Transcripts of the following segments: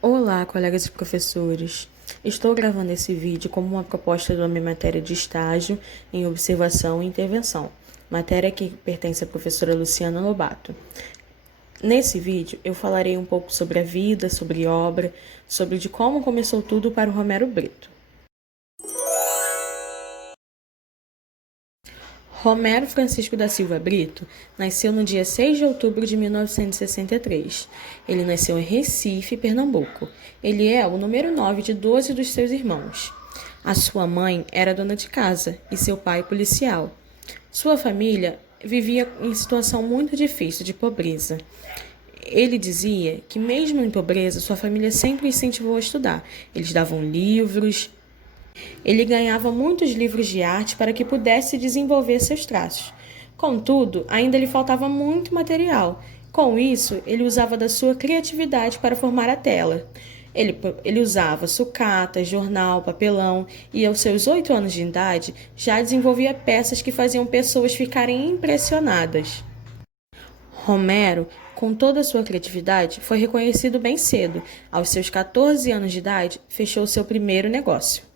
Olá, colegas e professores. Estou gravando esse vídeo como uma proposta da minha matéria de estágio em observação e intervenção, matéria que pertence à professora Luciana Lobato. Nesse vídeo, eu falarei um pouco sobre a vida, sobre obra, sobre de como começou tudo para o Romero Brito. Romero Francisco da Silva Brito nasceu no dia 6 de outubro de 1963. Ele nasceu em Recife, Pernambuco. Ele é o número 9 de 12 dos seus irmãos. A sua mãe era dona de casa e seu pai policial. Sua família vivia em situação muito difícil de pobreza. Ele dizia que mesmo em pobreza, sua família sempre incentivou a estudar. Eles davam livros. Ele ganhava muitos livros de arte para que pudesse desenvolver seus traços. Contudo, ainda lhe faltava muito material. Com isso, ele usava da sua criatividade para formar a tela. Ele usava sucata, jornal, papelão e, aos seus 8 anos de idade, já desenvolvia peças que faziam pessoas ficarem impressionadas. Romero, com toda a sua criatividade, foi reconhecido bem cedo. Aos seus 14 anos de idade, fechou seu primeiro negócio.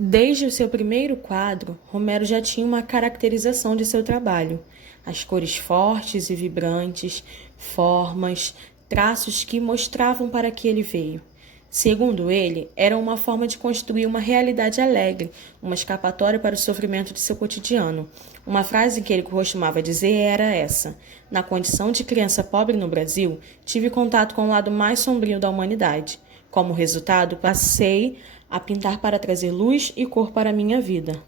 Desde o seu primeiro quadro, Romero já tinha uma caracterização de seu trabalho. As cores fortes e vibrantes, formas, traços que mostravam para que ele veio. Segundo ele, era uma forma de construir uma realidade alegre, uma escapatória para o sofrimento de seu cotidiano. Uma frase que ele costumava dizer era essa: na condição de criança pobre no Brasil, tive contato com o lado mais sombrio da humanidade. Como resultado, passei a pintar para trazer luz e cor para a minha vida.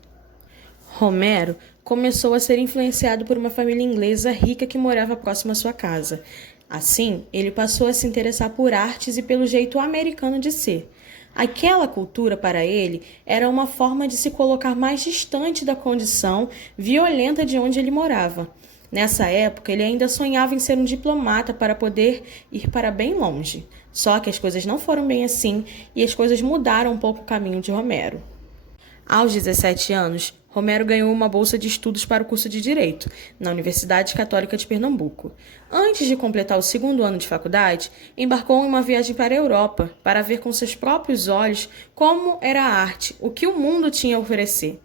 Romero começou a ser influenciado por uma família inglesa rica que morava próximo à sua casa. Assim, ele passou a se interessar por artes e pelo jeito americano de ser. Aquela cultura, para ele, era uma forma de se colocar mais distante da condição violenta de onde ele morava. Nessa época, ele ainda sonhava em ser um diplomata para poder ir para bem longe. Só que as coisas não foram bem assim e as coisas mudaram um pouco o caminho de Romero. Aos 17 anos, Romero ganhou uma bolsa de estudos para o curso de Direito, na Universidade Católica de Pernambuco. Antes de completar o segundo ano de faculdade, embarcou em uma viagem para a Europa, para ver com seus próprios olhos como era a arte, o que o mundo tinha a oferecer.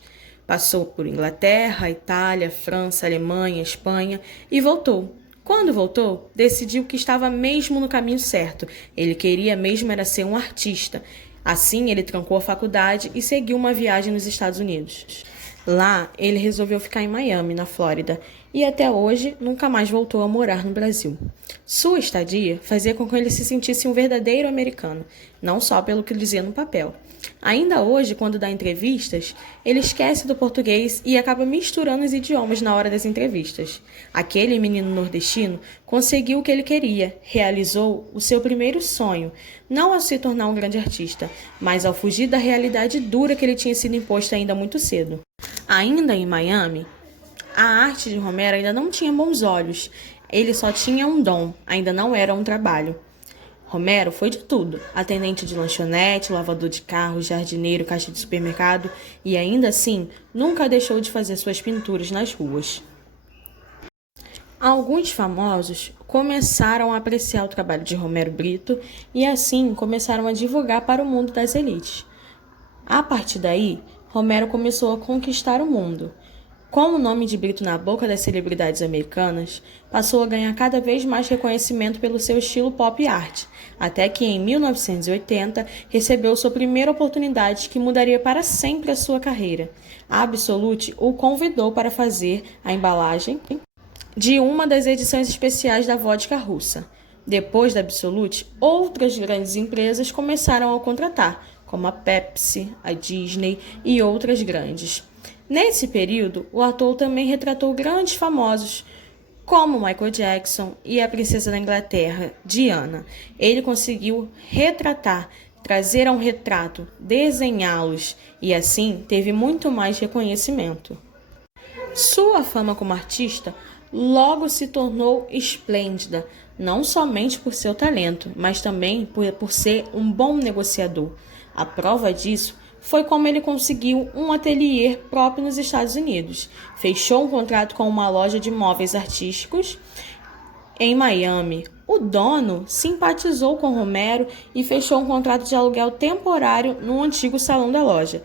Passou por Inglaterra, Itália, França, Alemanha, Espanha e voltou. Quando voltou, decidiu que estava mesmo no caminho certo. Ele queria mesmo era ser um artista. Assim, ele trancou a faculdade e seguiu uma viagem nos Estados Unidos. Lá, ele resolveu ficar em Miami, na Flórida, e até hoje nunca mais voltou a morar no Brasil. Sua estadia fazia com que ele se sentisse um verdadeiro americano, não só pelo que dizia no papel. Ainda hoje, quando dá entrevistas, ele esquece do português e acaba misturando os idiomas na hora das entrevistas. Aquele menino nordestino conseguiu o que ele queria, realizou o seu primeiro sonho, não ao se tornar um grande artista, mas ao fugir da realidade dura que ele tinha sido imposta ainda muito cedo. Ainda em Miami, a arte de Romero ainda não tinha bons olhos. Ele só tinha um dom, ainda não era um trabalho. Romero foi de tudo: atendente de lanchonete, lavador de carro, jardineiro, caixa de supermercado, e ainda assim nunca deixou de fazer suas pinturas nas ruas. Alguns famosos começaram a apreciar o trabalho de Romero Brito e assim começaram a divulgar para o mundo das elites. A partir daí, Romero começou a conquistar o mundo. Com o nome de Brito na boca das celebridades americanas, passou a ganhar cada vez mais reconhecimento pelo seu estilo pop art, até que em 1980 recebeu sua primeira oportunidade que mudaria para sempre a sua carreira. A Absolute o convidou para fazer a embalagem de uma das edições especiais da vodka russa. Depois da Absolute, outras grandes empresas começaram a o contratar, como a Pepsi, a Disney e outras grandes. Nesse período, o ator também retratou grandes famosos, como Michael Jackson e a princesa da Inglaterra, Diana. Ele conseguiu retratar, trazer a um retrato, desenhá-los e assim teve muito mais reconhecimento. Sua fama como artista logo se tornou esplêndida, não somente por seu talento, mas também por ser um bom negociador. A prova disso foi como ele conseguiu um ateliê próprio nos Estados Unidos. Fechou um contrato com uma loja de móveis artísticos em Miami, O dono simpatizou com Romero e fechou um contrato de aluguel temporário no antigo salão da loja.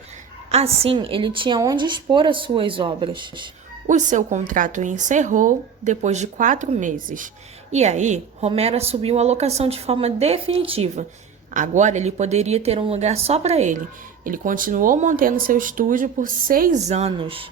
Assim, ele tinha onde expor as suas obras. O seu contrato encerrou depois de 4 meses. E aí, Romero assumiu a locação de forma definitiva. Agora ele poderia ter um lugar só para ele. Ele continuou mantendo seu estúdio por 6 anos.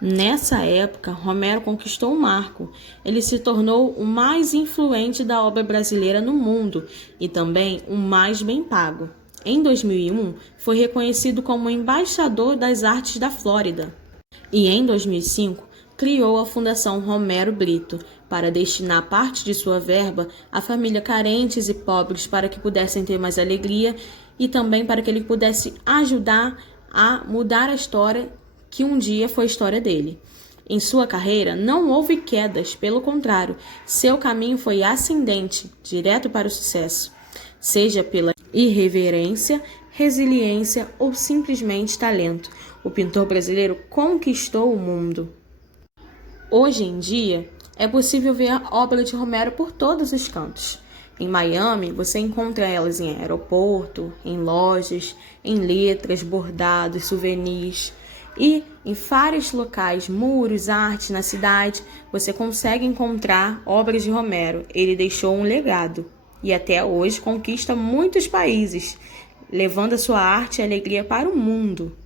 Nessa época, Romero conquistou um marco. Ele se tornou o mais influente da obra brasileira no mundo e também o mais bem pago. Em 2001, foi reconhecido como embaixador das artes da Flórida. E em 2005, criou a Fundação Romero Brito para destinar parte de sua verba a famílias carentes e pobres para que pudessem ter mais alegria e também para que ele pudesse ajudar a mudar a história que um dia foi a história dele. Em sua carreira, não houve quedas, pelo contrário, seu caminho foi ascendente, direto para o sucesso, seja pela irreverência, resiliência ou simplesmente talento. O pintor brasileiro conquistou o mundo. Hoje em dia, é possível ver a obra de Romero por todos os cantos. Em Miami, você encontra elas em aeroporto, em lojas, em letras, bordados, souvenirs. E em vários locais, muros, arte na cidade, você consegue encontrar obras de Romero. Ele deixou um legado e até hoje conquista muitos países, levando a sua arte e alegria para o mundo.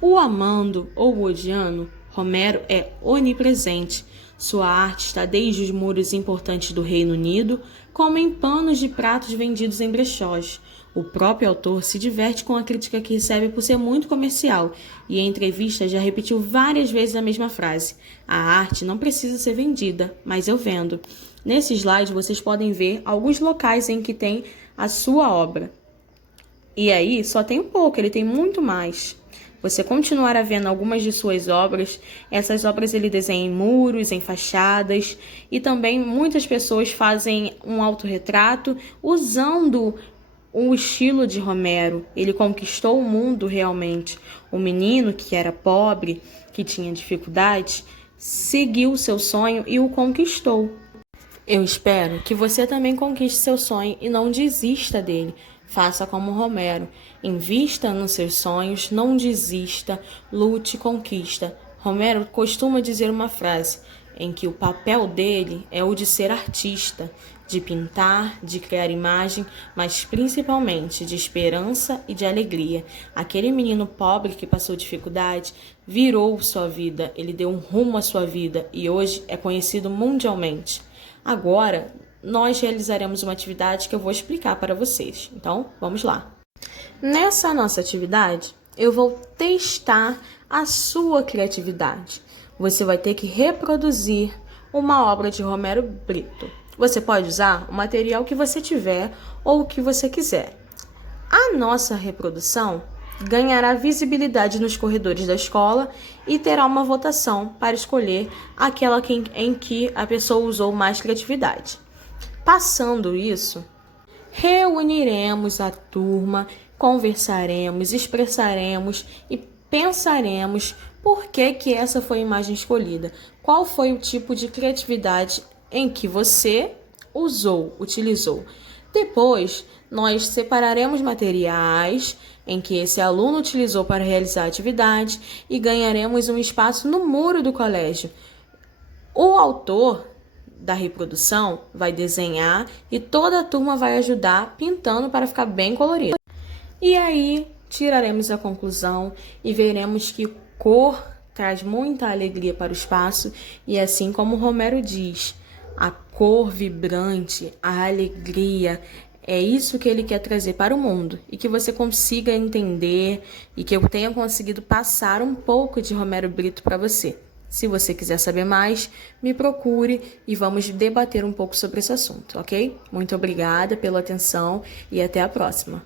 O amando ou o odiando, Romero é onipresente. Sua arte está desde os muros importantes do Reino Unido, como em panos de pratos vendidos em brechós. O próprio autor se diverte com a crítica que recebe por ser muito comercial e em entrevistas já repetiu várias vezes a mesma frase: a arte não precisa ser vendida, mas eu vendo. Nesse slide vocês podem ver alguns locais em que tem a sua obra. E aí só tem um pouco, ele tem muito mais. Você continuará vendo algumas de suas obras. Essas obras ele desenha em muros, em fachadas e também muitas pessoas fazem um autorretrato usando o estilo de Romero. Ele conquistou o mundo realmente. O menino que era pobre, que tinha dificuldades, seguiu o seu sonho e o conquistou. Eu espero que você também conquiste seu sonho e não desista dele. Faça como Romero. Invista nos seus sonhos, não desista, lute e conquista. Romero costuma dizer uma frase em que o papel dele é o de ser artista, de pintar, de criar imagem, mas principalmente de esperança e de alegria. Aquele menino pobre que passou dificuldade virou sua vida, ele deu um rumo à sua vida e hoje é conhecido mundialmente. Agora, nós realizaremos uma atividade que eu vou explicar para vocês. Então, vamos lá. Nessa nossa atividade, eu vou testar a sua criatividade. Você vai ter que reproduzir uma obra de Romero Brito. Você pode usar o material que você tiver ou o que você quiser. A nossa reprodução ganhará visibilidade nos corredores da escola e terá uma votação para escolher aquela em que a pessoa usou mais criatividade. Passando isso, reuniremos a turma, conversaremos, expressaremos e pensaremos por que essa foi a imagem escolhida, qual foi o tipo de criatividade em que você utilizou. Depois, nós separaremos materiais em que esse aluno utilizou para realizar a atividade e ganharemos um espaço no muro do colégio. O autor da reprodução vai desenhar e toda a turma vai ajudar pintando para ficar bem colorido. E aí tiraremos a conclusão e veremos que cor traz muita alegria para o espaço e assim como Romero diz, a cor vibrante, a alegria, é isso que ele quer trazer para o mundo e que você consiga entender e que eu tenha conseguido passar um pouco de Romero Brito para você. Se você quiser saber mais, me procure e vamos debater um pouco sobre esse assunto, ok? Muito obrigada pela atenção e até a próxima.